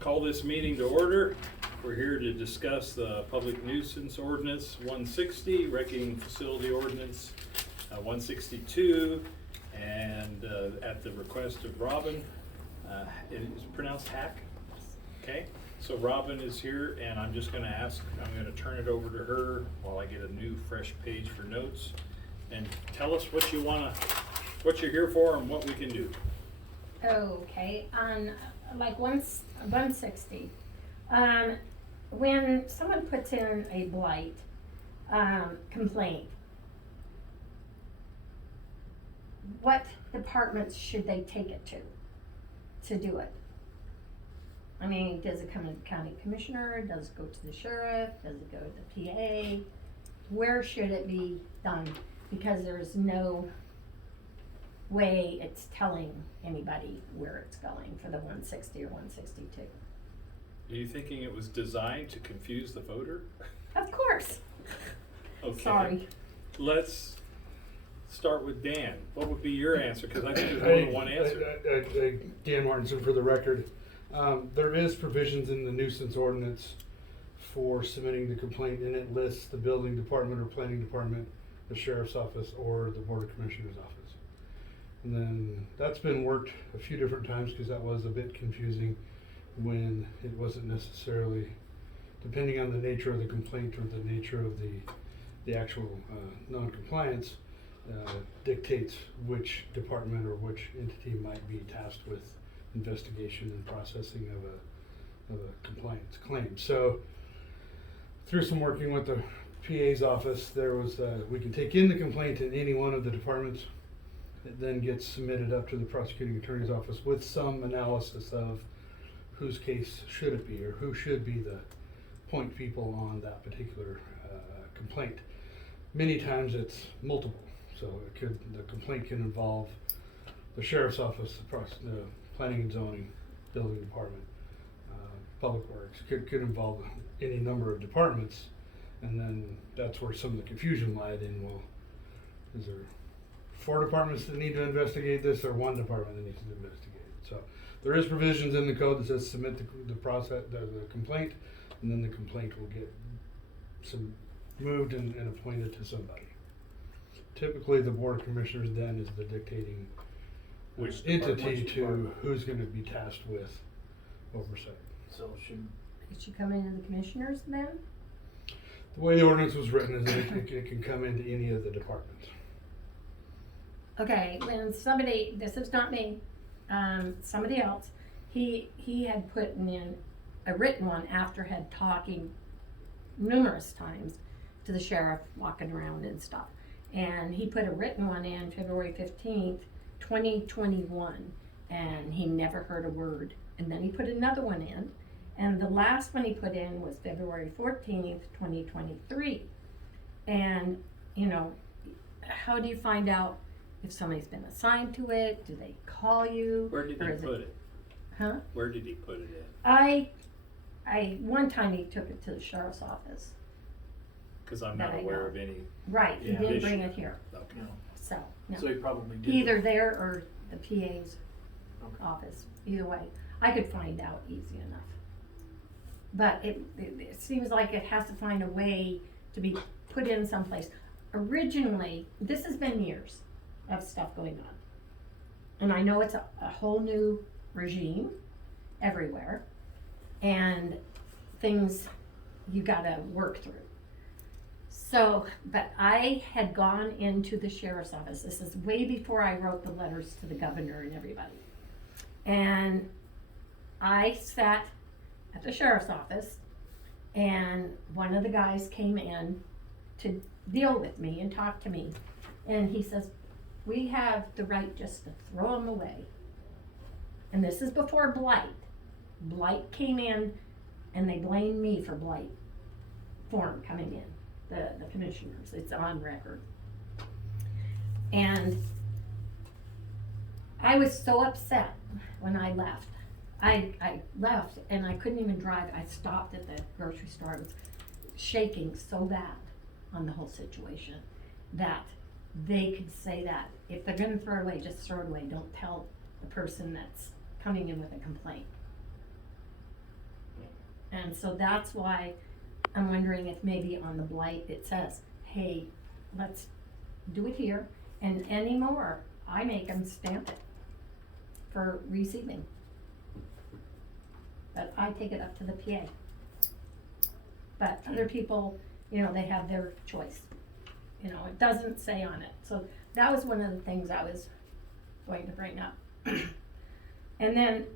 Call this meeting to order. We're here to discuss the Public Nuisance Ordinance 160, Wrecking Facility Ordinance 162, and at the request of Robin, it is pronounced Hack. Okay, so Robin is here, and I'm just going to turn it over to her while I get a new fresh page for notes, and tell us what what you're here for and what we can do. Okay, on like 160, when someone puts in a blight complaint, what departments should they take it to do it? I mean, does it come to the county commissioner? Does it go to the sheriff? Does it go to the PA? Where should it be done? Because there's no way it's telling anybody where it's going for the 160 or 162. Are you thinking it was designed to confuse the voter? Of course. Okay. Sorry. Let's start with Dan. What would be your answer? Because I think there's more than one answer. Dan Martinson for the record. There is provisions in the nuisance ordinance for submitting the complaint, and it lists the building department or planning department, the sheriff's office, or the board of commissioners office. And then that's been worked a few different times because that was a bit confusing when it wasn't necessarily, depending on the nature of the complaint or the nature of the actual non-compliance, dictates which department or which entity might be tasked with investigation and processing of a compliance claim. So through some working with the PA's office, there was we can take in the complaint in any one of the departments. It then gets submitted up to the prosecuting attorney's office with some analysis of whose case should it be or who should be the point people on that particular complaint. Many times it's multiple, so the complaint can involve the sheriff's office, the planning and zoning, building department, public works. Could involve any number of departments, and then that's where some of the confusion lied in. Well, is there 4 departments that need to investigate this, or 1 department that needs to investigate it? So there is provisions in the code that says submit the complaint, and then the complaint will get moved and appointed to somebody. Typically, the board of commissioners then is the dictating Which entity to who's going to be tasked with oversight. So It should come into the commissioners then? The way the ordinance was written is that it can come into any of the departments. Okay, when somebody, this is not me, somebody else, he had put in a written one after had talking numerous times to the sheriff walking around and stuff. And he put a written one in February 15th, 2021, and he never heard a word. And then he put another one in, and the last one he put in was February 14th, 2023. And, you know, how do you find out if somebody's been assigned to it? Do they call you? Where did he put it? Huh? Where did he put it in? One time he took it to the sheriff's office. Because I'm not aware of any. Right, he Yeah. didn't bring it here, Okay. no. so, no. So he probably did. Either there or the PA's Okay. office, either way. I could find out easy enough. But it seems like it has to find a way to be put in someplace. Originally, this has been years of stuff going on. And I know it's a whole new regime everywhere. And things you gotta work through. So, but I had gone into the sheriff's office. This is way before I wrote the letters to the governor and everybody. And I sat at the sheriff's office, and one of the guys came in to deal with me and talk to me. And he says, we have the right just to throw them away. And this is before blight. Blight came in, and they blamed me for blight form coming in. The commissioners, it's on record. And I was so upset when I left. I left and I couldn't even drive. I stopped at the grocery store. I was shaking so bad on the whole situation that they could say that if they're gonna throw it away, just throw it away. Don't tell the person that's coming in with a complaint. And so that's why I'm wondering if maybe on the blight it says, hey, let's do it here, and anymore, I make them stamp it for receiving. But I take it up to the PA. But other people, you know, they have their choice. You know, it doesn't say on it. So that was one of the things I was going to bring up. And then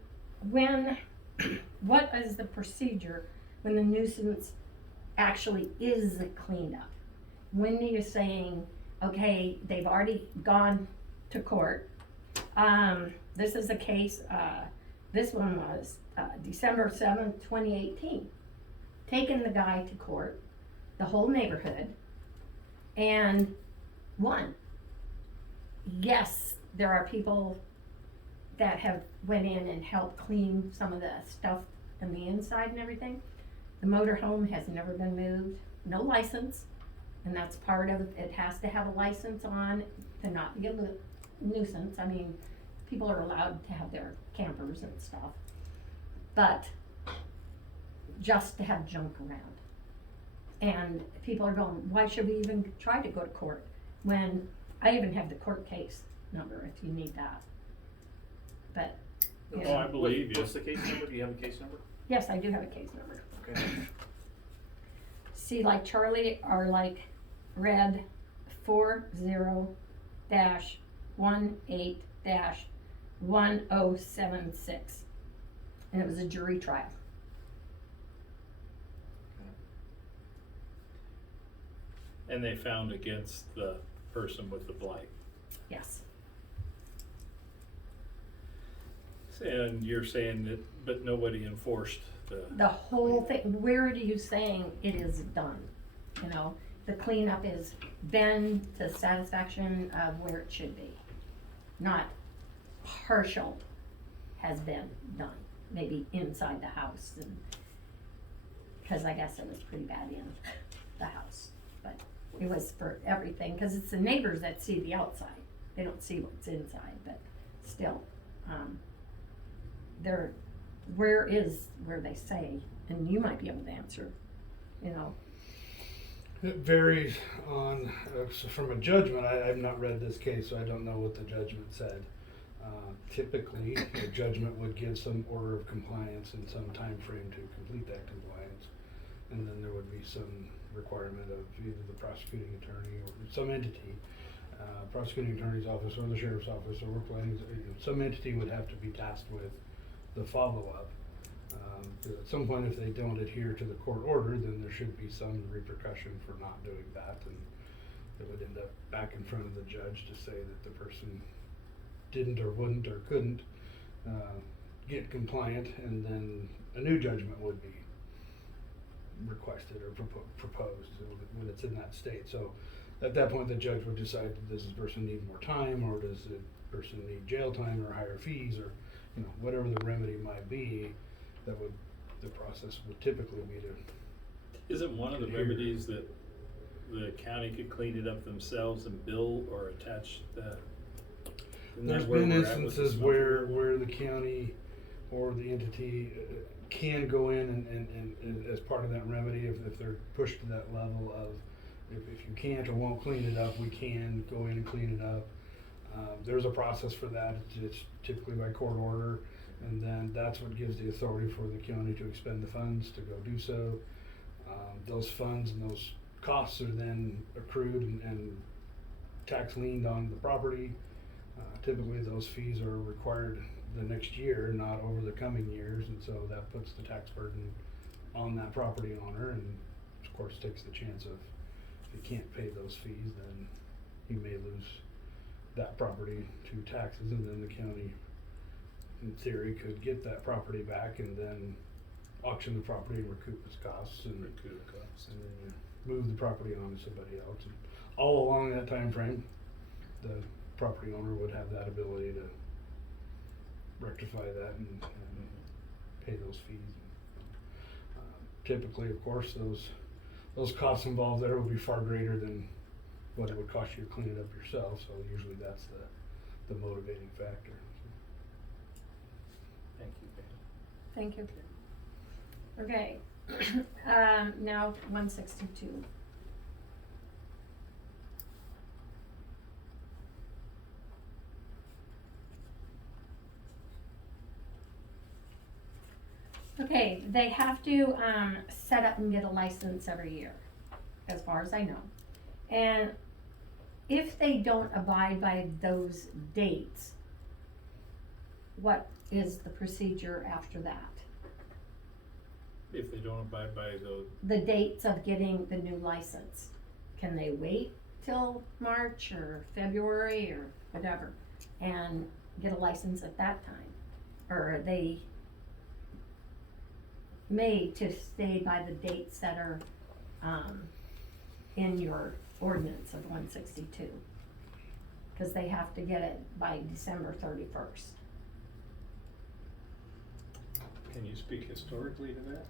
what is the procedure when the nuisance actually is cleaned up? When you're saying, okay, they've already gone to court. This is a case, this one was December 7th, 2018. Taking the guy to court, the whole neighborhood, and won. Yes, there are people that have went in and helped clean some of the stuff on the inside and everything. The motorhome has never been moved, no license, and that's part of it. It has to have a license on to not be a nuisance. I mean, people are allowed to have their campers and stuff, but just to have junk around. And people are going, why should we even try to go to court? When I even have the court case number if you need that. But, you Oh, know. I believe you. What's the case number? Do you have a case number? Yes, I do have a case number. Okay. C like Charlie, or like red 40-18-1076. And it was a jury trial. And they found against the person with the blight. Yes. And you're saying that, but nobody enforced The whole thing, where are you saying it is done? You know, the cleanup is been to satisfaction of where it should be. Not partial has been done, maybe inside the house and, cause I guess it was pretty bad in the house. But it was for everything, cause it's the neighbors that see the outside. They don't see what's inside, but still, where they say, and you might be able to answer, you know. It varies on, so from a judgment, I've not read this case, so I don't know what the judgment said. Typically, the judgment would give some order of compliance and some time frame to complete that compliance. And then there would be some requirement of either the prosecuting attorney or some entity, prosecuting attorney's office or the sheriff's office or planning, some entity would have to be tasked with the follow-up. At some point, if they don't adhere to the court order, then there should be some repercussion for not doing that, and it would end up back in front of the judge to say that the person didn't or wouldn't or couldn't get compliant, and then a new judgment would be requested or proposed when it's in that state. So at that point, the judge would decide, does this person need more time, or does the person need jail time or higher fees, or whatever the remedy might be. That would, the process would typically be to. Isn't one of the remedies that the county could clean it up themselves and bill or attach that? Isn't There's that where been we're at with instances this where the county or the entity can go in and as part of that remedy, if they're pushed to that level of, if you can't or won't clean it up, we can go in and clean it up. There's a process for that. It's typically by court order, and then that's what gives the authority for the county to expend the funds to go do so. Those funds and those costs are then accrued and tax liened on the property. Typically those fees are required the next year, not over the coming years, and so that puts the tax burden on that property owner, and of course takes the chance of, if he can't pay those fees, then he may lose that property to taxes, and then the county, in theory, could get that property back and then auction the property and recoup its costs, and then you move the property on to somebody else. And all along that time frame, the property owner would have that ability to rectify that and pay those fees. Typically, of course, those costs involved there would be far greater than what it would cost you to clean it up yourself, so usually that's the motivating factor. Thank you, Ben. Thank you. Okay, now 162. Okay, they have to, set up and get a license every year, as far as I know. And if they don't abide by those dates, what is the procedure after that? If they don't abide by The dates of getting the new license? Can they wait till March or February or whatever and get a license at that time? Or are they made to stay by the dates that are, in your ordinance of 162? Cause they have to get it by December 31st. can you speak historically to that?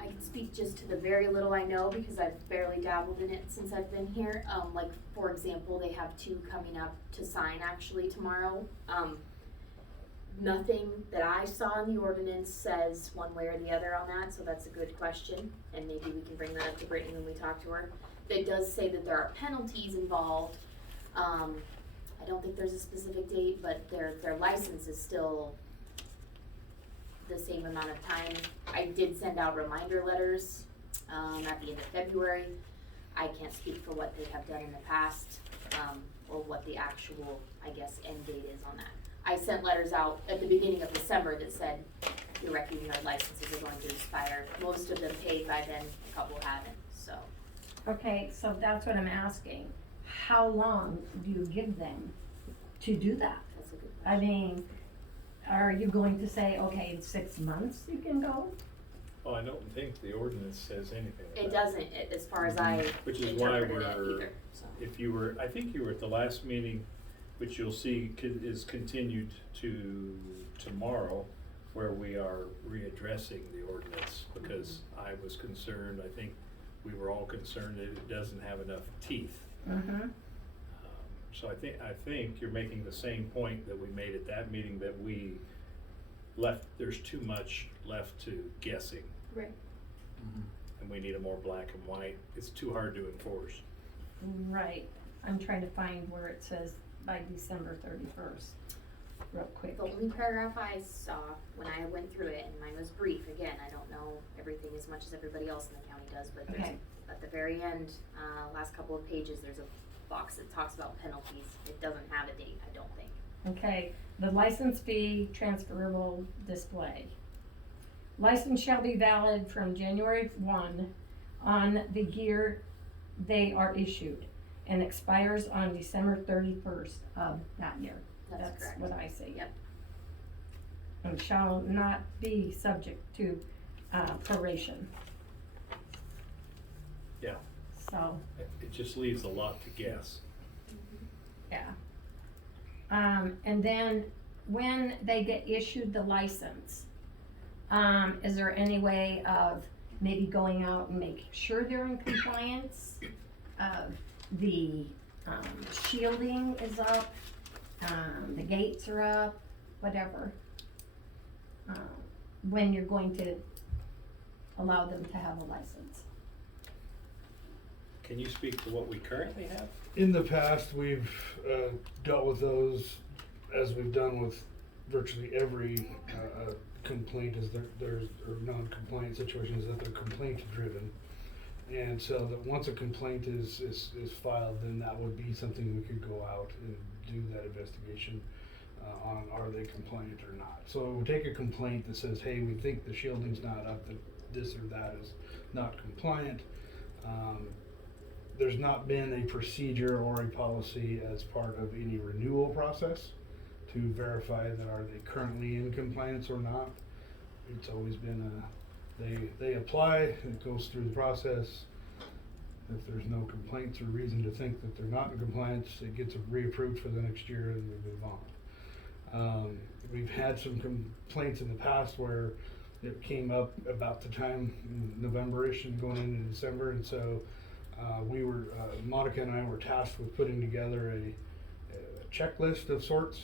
I can speak just to the very little I know because I've barely dabbled in it since I've been here. Like, for example, they have two coming up to sign actually tomorrow. Nothing that I saw in the ordinance says one way or the other on that, so that's a good question. And maybe we can bring that up to Brittany when we talk to her. It does say that there are penalties involved. I don't think there's a specific date, but their license is still the same amount of time. I did send out reminder letters at the end of February. I can't speak for what they have done in the past, or what the actual, I guess, end date is on that. I sent letters out at the beginning of December that said, your record your licenses are going to expire. Most of them paid by then, a couple haven't, so. Okay, so that's what I'm asking. How long do you give them to do that? That's a good I question. mean, are you going to say, okay, in 6 months you can go? Well, I don't think the ordinance says anything about It doesn't, as far as I Which is why interpreted it we're, either, so. if you were, I think you were at the last meeting, which you'll see is continued to tomorrow, where we are readdressing the ordinance, because I was concerned, I think we were all concerned that it doesn't have enough teeth. Mm-hmm. So I think you're making the same point that we made at that meeting, that we left, there's too much left to guessing, Right. and we need a more black and white. It's too hard to enforce. Right. I'm trying to find where it says by December 31st, real quick. The only paragraph I saw when I went through it, and mine was brief, again, I don't know everything as much as everybody else in the county does, but there's, Okay. at the very end, last couple of pages, there's a box that talks about penalties. It doesn't have a date, I don't think. Okay, the license fee transferable display. License shall be valid from January 1 on the year they are issued and expires on December 31st of that year. That's correct. What I say. Yep. And shall not be subject to proration, Yeah, so, it just leaves a lot to guess. yeah. And then when they get issued the license, is there any way of maybe going out and making sure they're in compliance? The shielding is up, the gates are up, whatever. When you're going to allow them to have a license. Can you speak to what we currently have? In the past, we've dealt with those as we've done with virtually every complaint, is there's or non-compliant situations, that they're complaint driven. And so that once a complaint is filed, then that would be something we could go out and do that investigation on, are they compliant or not. So we take a complaint that says, hey, we think the shielding's not up, that this or that is not compliant. There's not been a procedure or a policy as part of any renewal process to verify that are they currently in compliance or not. It's always been they apply, it goes through the process. If there's no complaints or reason to think that they're not in compliance, it gets reapproved for the next year and we move on. We've had some complaints in the past where it came up about the time in November-ish and going into December, and so we were, Monica and I were tasked with putting together a checklist of sorts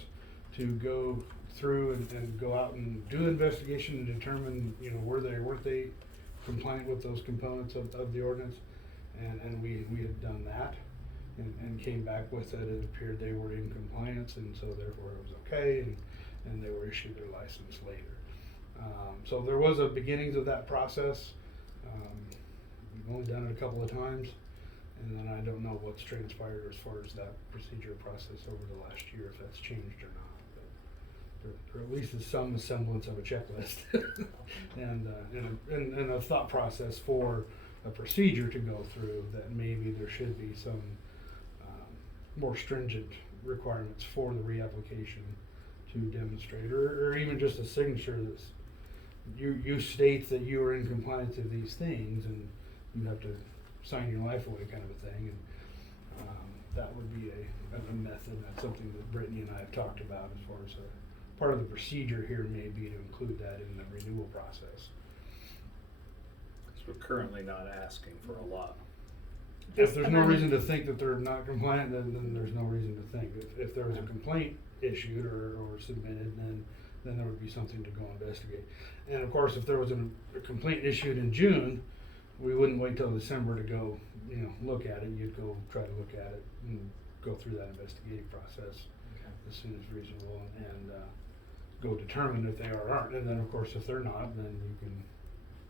to go through and go out and do an investigation and determine, weren't they compliant with those components of the ordinance. And we had done that and came back with it. It appeared they were in compliance, and so therefore it was okay, and they were issued their license later. So there was a beginnings of that process. We've only done it a couple of times, and then I don't know what's transpired as far as that procedure process over the last year, if that's changed or not. But there at least is some semblance of a checklist and a thought process for a procedure to go through, that maybe there should be some more stringent requirements for the reapplication to demonstrate, or even just a signature that's you state that you are in compliance with these things, and you have to sign your life away, kind of a thing. And that would be a method. That's something that Brittany and I have talked about as far as a part of the procedure here may be to include that in the renewal process. Because we're currently not asking for a lot. If there's no reason to think that they're not compliant, then there's no reason to think. If there was a complaint issued or submitted, then there would be something to go investigate. And of course, if there was a complaint issued in June, we wouldn't wait till December to go, look at it. You'd go try to look at it and go through that investigative process as soon as reasonable, and go determine if they are or aren't. And then of course, if they're not, then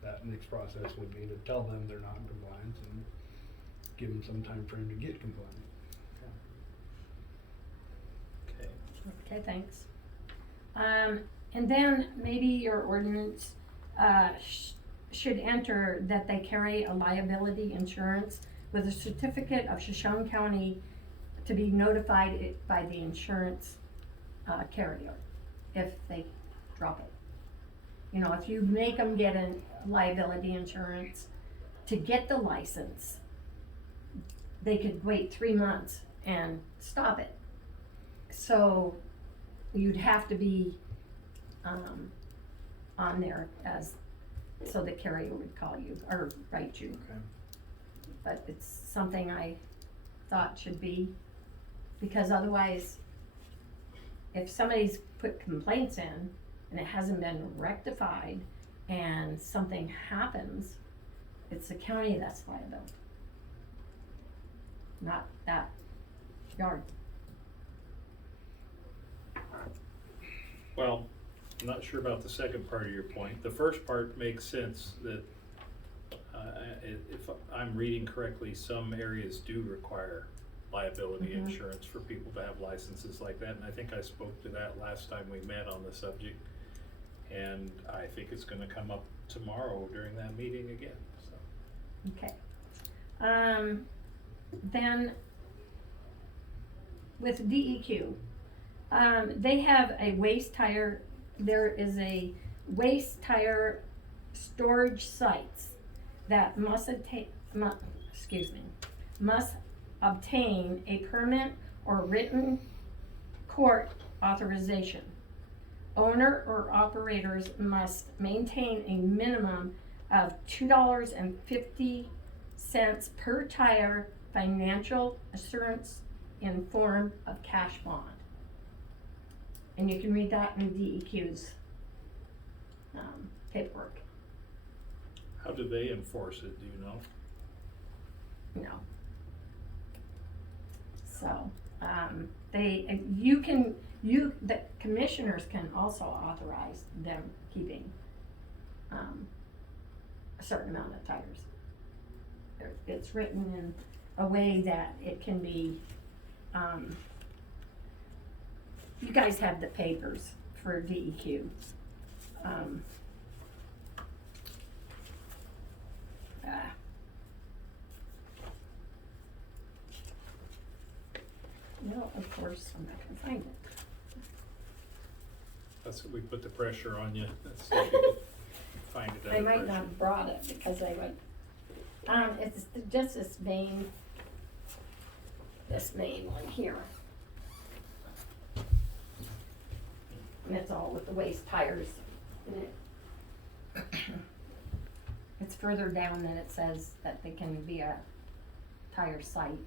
that next process would be to tell them they're not in compliance and give them some time frame to get compliant. Okay. Okay, thanks. And then maybe your ordinance, should enter that they carry a liability insurance with a certificate of Shoshone County to be notified by the insurance, carrier if they drop it. If you make them get a liability insurance to get the license, they could wait 3 months and stop it. So you'd have to be on there so the carrier would call you or write you. Okay. But it's something I thought should be, because otherwise, if somebody's put complaints in and it hasn't been rectified and something happens, it's the county that's liable, not that yard. Well, I'm not sure about the second part of your point. The first part makes sense that, if I'm reading correctly, some areas do require liability Mhm. insurance for people to have licenses like that, and I think I spoke to that last time we met on the subject. And I think it's gonna come up tomorrow during that meeting again, so. Okay. Then with DEQ, they have a waste tire, there is a waste tire storage sites that must obtain a permit or written court authorization. Owner or operators must maintain a minimum of $2.50 per tire financial assurance in form of cash bond. And you can read that in DEQ's paperwork. How do they enforce it, do you know? No. So, the commissioners can also authorize them keeping, a certain amount of tires. It's written in a way that it can be, you guys have the papers for DEQ. No, of course, I'm not gonna find it. That's what we put the pressure on you. Let's see if you can find it I under might pressure. not have brought it because I would, it's just this main one here. And it's all with the waste tires in it. It's further down than it says that they can be a tire site.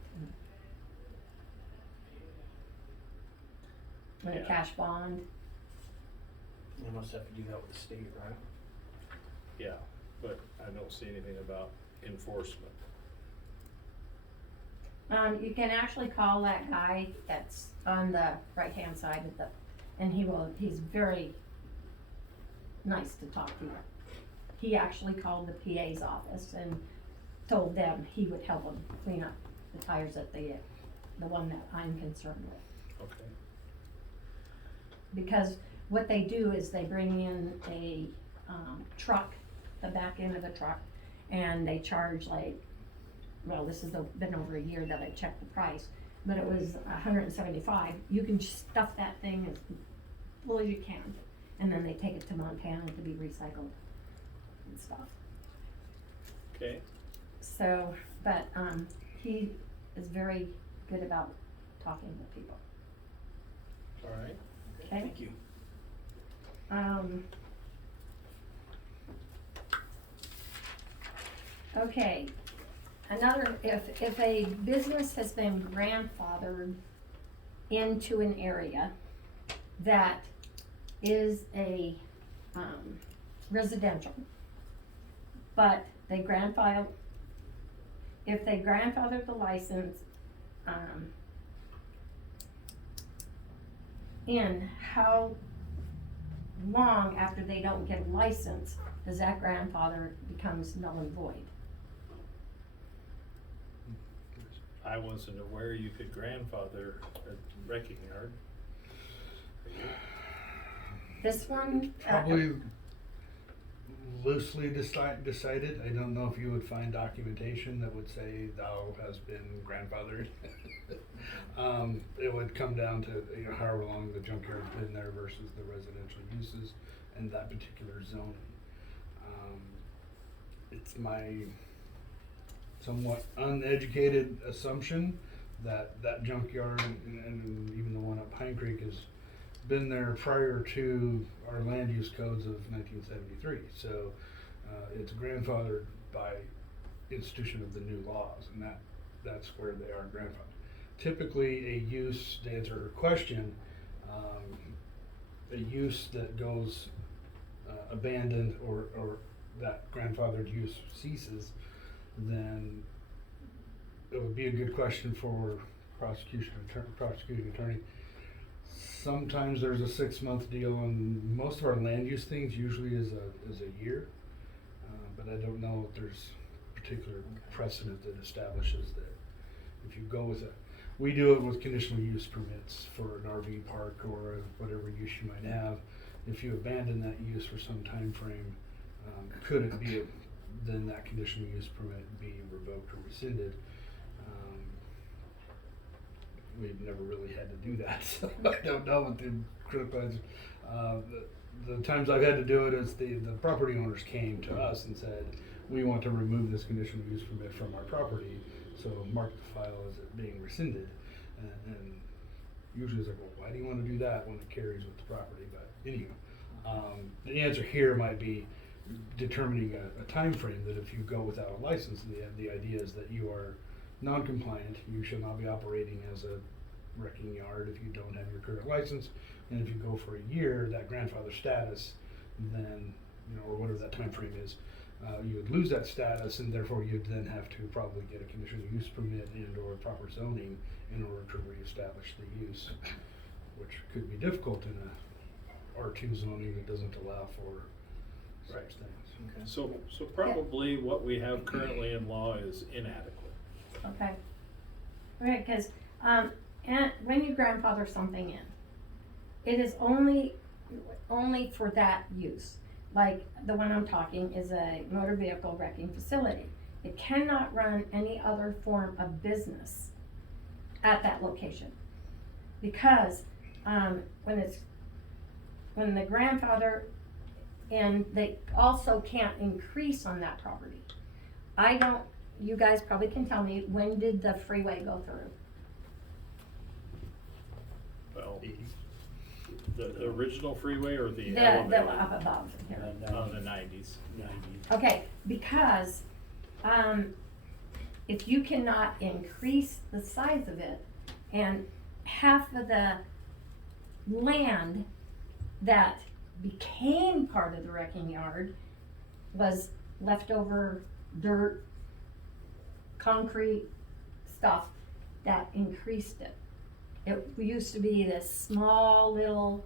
And a Yeah. cash bond. You must have to do that with the state, right? Yeah, but I don't see anything about enforcement. You can actually call that guy that's on the right-hand side of the, and he's very nice to talk to. He actually called the PA's office and told them he would help them clean up the tires at the one that I'm concerned with. Okay. Because what they do is they bring in a, truck, the back end of the truck, and they charge like, well, this has been over a year that I checked the price, but it was $175. You can stuff that thing as full as you can, and then they take it to Montana to be recycled and stuff. Okay. So, but, he is very good about talking with people, All right. okay? Thank you. Okay, another, if a business has been grandfathered into an area that is a, residential, but they if they grandfather the license, in how long after they don't get a license does that grandfather becomes null and void? I wasn't aware you could grandfather a wrecking yard. This one, Probably loosely decided. I don't know if you would find documentation that would say thou has been grandfathered. It would come down to, you know, however long the junkyard's been there versus the residential uses and that particular zoning. It's my somewhat uneducated assumption that that junkyard and even the one up Pine Creek has been there prior to our land use codes of 1973. So it's grandfathered by institution of the new laws, and that's where they are grandfathered. Typically, a use, to answer her question, a use that goes abandoned or that grandfathered use ceases, then it would be a good question for prosecuting attorney. Sometimes there's a 6-month deal on most of our land use things. Usually is a year, but I don't know if there's particular precedent that establishes that if you go with we do it with conditional use permits for an RV park or whatever use you might have. If you abandon that use for some time frame, could it be then that conditional use permit be revoked or rescinded? We've never really had to do that, so I don't know what the critical is. The times I've had to do it is the property owners came to us and said, we want to remove this conditional use permit from our property, so mark the file as it being rescinded. And usually it's like, well, why do you want to do that when it carries with the property? But anyway, the answer here might be determining a time frame that if you go without a license, the idea is that you are non-compliant. You shall not be operating as a wrecking yard if you don't have your current license. And if you go for a year, that grandfather status, then, you know, or whatever that time frame is, you would lose that status, and therefore you'd then have to probably get a conditional use permit and or proper zoning in order to reestablish the use, which could be difficult in a R2 zoning that doesn't allow for such things. Okay. So probably what we have currently in law is inadequate. okay. Okay, cause, and when you grandfather something in, it is only for that use. Like the one I'm talking is a motor vehicle wrecking facility. It cannot run any other form of business at that location. Because, when the grandfather, and they also can't increase on that property. You guys probably can tell me, when did the freeway go through? Well, the original freeway or the The elevated? up above here. Oh, the 90s. Okay, because, if you cannot increase the size of it, and half of the land that became part of the wrecking yard was leftover dirt, concrete stuff that increased it. It used to be this small little,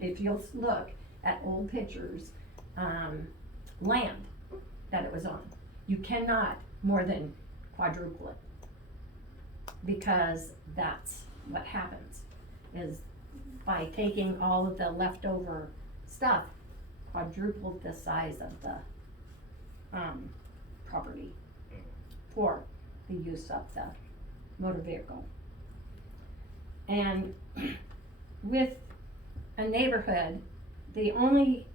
if you'll look at old pictures, land that it was on. You cannot more than quadruple it. Because that's what happens, is by taking all of the leftover stuff, quadrupled the size of the, property for the use of the motor vehicle. And with a neighborhood, the only,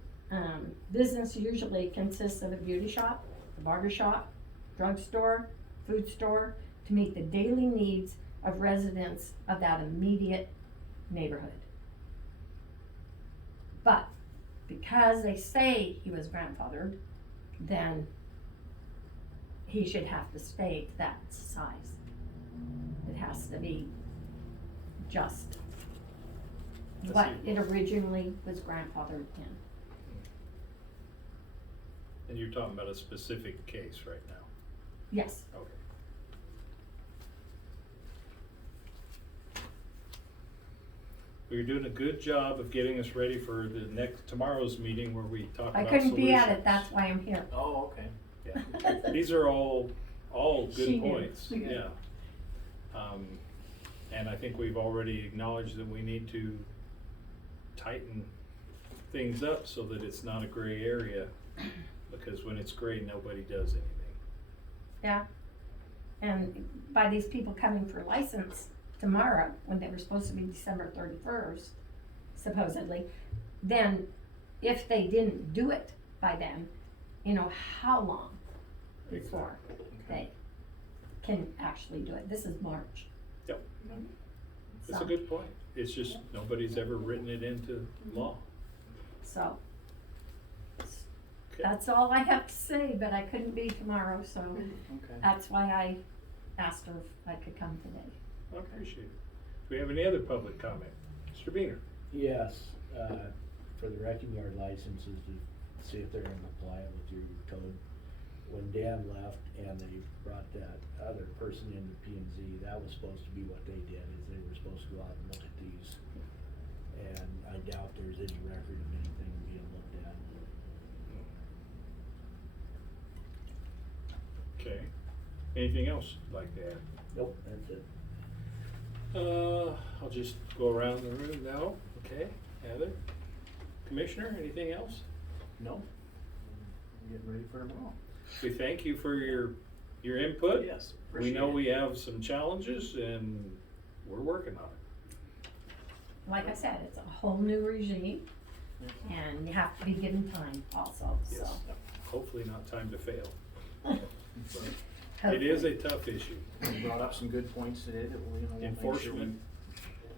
business usually consists of a beauty shop, a barber shop, drugstore, food store, to meet the daily needs of residents of that immediate neighborhood. But because they say he was grandfathered, then he should have to stay that size. It has to be just what it originally was grandfathered in. And you're talking about a specific case right now? Yes, Okay. Well, you're doing a good job of getting us ready for the tomorrow's meeting where we talk about I solutions. couldn't be at it, that's why I'm here. Oh, okay. Yeah, these are all She good knew. points, Yeah. yeah. And I think we've already acknowledged that we need to tighten things up so that it's not a gray area, because when it's gray, nobody does anything. Yeah, and by these people coming for license tomorrow, when they were supposed to be December 31st, supposedly, then if they didn't do it by then, you know, how long before they can actually do it? This is March. Yep. It's a So- good point. It's just nobody's ever written it into law. So, Okay. that's all I have to say, but I couldn't be tomorrow, so Okay. that's why I asked her if I could come today. I appreciate it. Do we have any other public comment? Mr. Beener? Yes, for the wrecking yard licenses, to see if they're in compliance with your code. When Dan left and they brought that other person into P&Z, that was supposed to be what they did, is they were supposed to go out and look at these. And I doubt there's any record of anything being looked at. Okay. Anything else like that? Nope, that's it. I'll just go around the room now. Okay, Heather? Commissioner, anything else? No? I'm getting ready for tomorrow. We thank you for your input. Yes, We know appreciate we have some challenges and we're working on it. Like I said, it's a whole new regime, and you have to be given time also, so. Yes. Hopefully not time to fail. Hopefully. It is a tough issue. You brought up some good points today that we'll, we'll make sure we.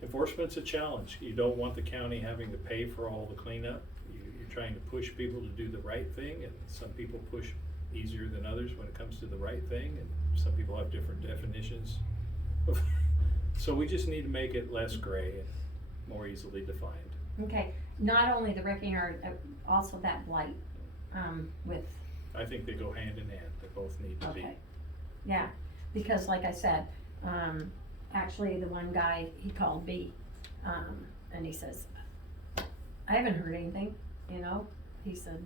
Enforcement's a challenge. You don't want the county having to pay for all the cleanup. You're trying to push people to do the right thing, and some people push easier than others when it comes to the right thing, and some people have different definitions. So we just need to make it less gray and more easily defined. Okay, not only the wrecking yard, also that blight, with, I think they go hand in hand. They both need to be. okay. Yeah, because like I said, actually the one guy, he called me, and he says, I haven't heard anything, you know? He said,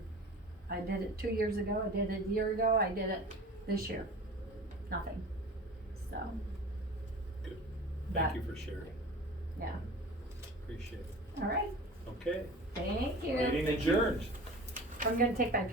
I did it 2 years ago, I did it a year ago, I did it this year, nothing, so. Good. That- Thank you for sharing. Yeah, Appreciate it. all right, Okay, thank you. meeting adjourned. I'm gonna take my